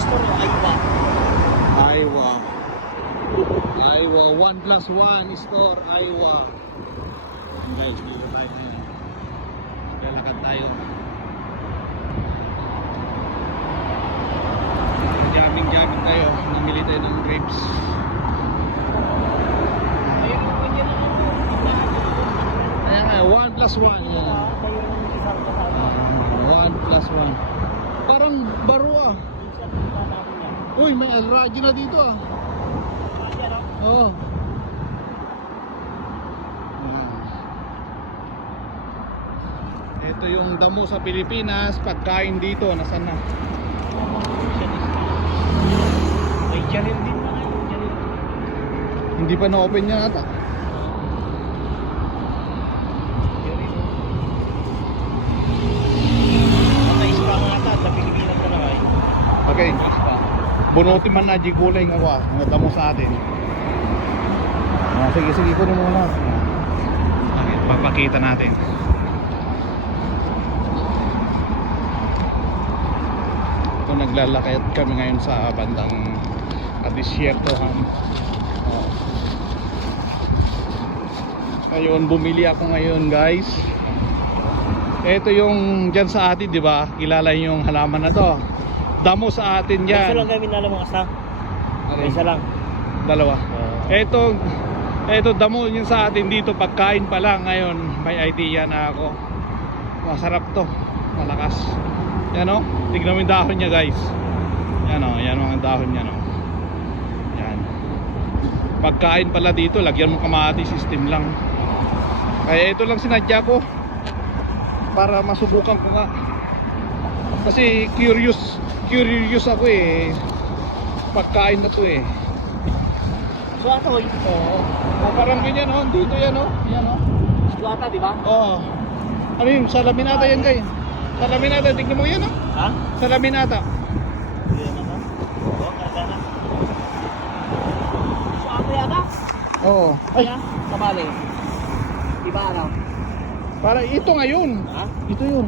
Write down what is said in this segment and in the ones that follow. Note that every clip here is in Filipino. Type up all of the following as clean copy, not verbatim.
store, Aywa. Aywa. Aywa, 1+1 store, Aywa. Guys, dito tayo ngayon. Lalakad tayo. Jamming tayo. Namili tayo ng grapes. Kaya nga, 1+1. Yan. 1+1. Parang baro ah. Uy, may alraji na dito ah. Oo. Ito yung damo sa Pilipinas. Pagkain dito, nasaan na? May Jalil din na ngayon. Jalil. Hindi pa na-open yan ata. Naka-ispa nga ata sa Pilipinas na naman. Okay. Bunutin man na kulay nga ko ah. Ang damo sa atin. Sige, kunin mo muna. Okay, papakita natin. Ito, naglalakad kami ngayon sa bandang disyertohan. Ngayon, bumili ako ngayon guys. Ito yung dyan sa atin, di ba? Kilala yung halaman na to. Damo sa atin yan. Isa lang kami na mga asa. Isa lang. Dalawa. Ito damo yun sa atin dito. Pagkain pa lang ngayon. May idea na ako. Masarap to. Malakas. Yan o. Tignan mo yung dahon niya guys. Yan o. Yan mga dahon niya no. Yan. Pagkain pala dito. Lagyan mo kamati. System lang. Kaya ito lang sinadya ko. Para masubukan ko nga. Kasi curious ako eh. Pagkain na to eh. So ato yun. Oo. Parang ganyan oh, dito yan oh. Yan oh. Suata, di ba? Oo. Ano yun? Salaminata yan guys. Salaminata, tignan mo yan oh. Ha? Salaminata. Yan na. Oo, karga na. Suata yata? Oo. Ay, Kaya, kabali. Di ba ano? para ito ngayon. Ha? Ito yun.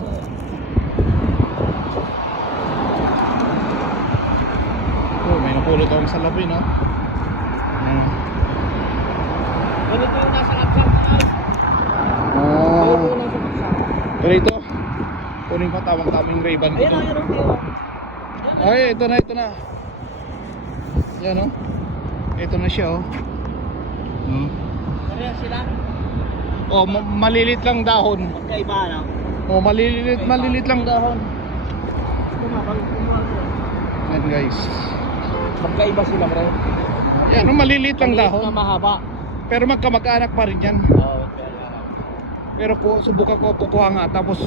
Oh, may napulot akong salapi no. Ganito yung nasa laptop. Oh. Pero ito, kunin pa tamang Ray-Ban ko. Ayun o, ayun o. Ay, ito na. Yan oh. Ito na siya oh. Kaya sila? Oh, malilit lang dahon. Magkaiba na. Oh, malilit lang dahon. Yan guys. Magkaiba sila, bro. Yan, malilit lang Maliit dahon. na mahaba. Pero magkamag-anak pa rin yan. Oo, Pero po, subukan ko kukuha nga. Tapos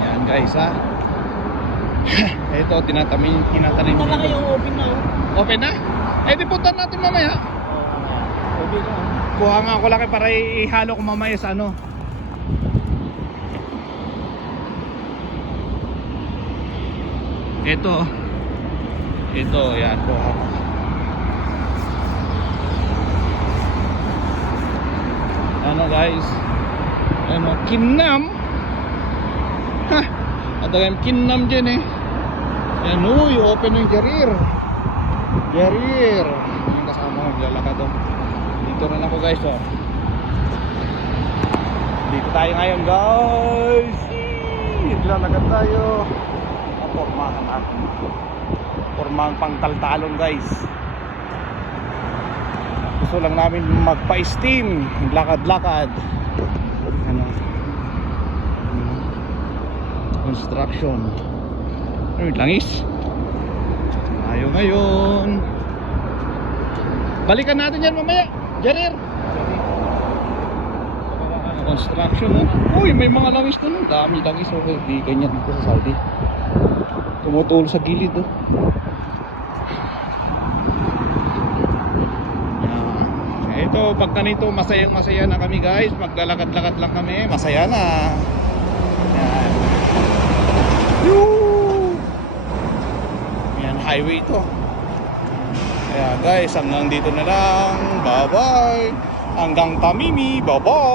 yan guys ha. Ito, tinatanim Ito lang dito. yung open na. Open na? Eh di punta natin mamaya. Open na. Kuha nga ako lang para ihalo ko mamaya sa ano. Ito yan po. Ano guys? Ano, kinam. Ha, ada kayong kinam dyan eh. Yan, uy, open yung jarir. Yung kasama ko, lalakad oh. Dito rin ako guys oh. Dito tayo ngayon guys. Lalakad tayo. Pormahan natin. Pormahan pang taltalon guys. Gusto lang namin magpa-steam, lakad-lakad. Ano? Construction. Ano langis? Ayaw ngayon. Balikan natin yan mamaya. Jarir. Construction oh. Uy, may mga langis doon. Dami langis oh. Di ganyan dito sa Saudi. Tumutulo sa gilid oh. Ito, pag ganito masaya na kami guys. Maglalakad-lakad lang kami. Masaya na. Yan. Yan, highway ito. Kaya guys, hanggang dito na lang. Bye bye. Hanggang Tamimi. Bye-bye.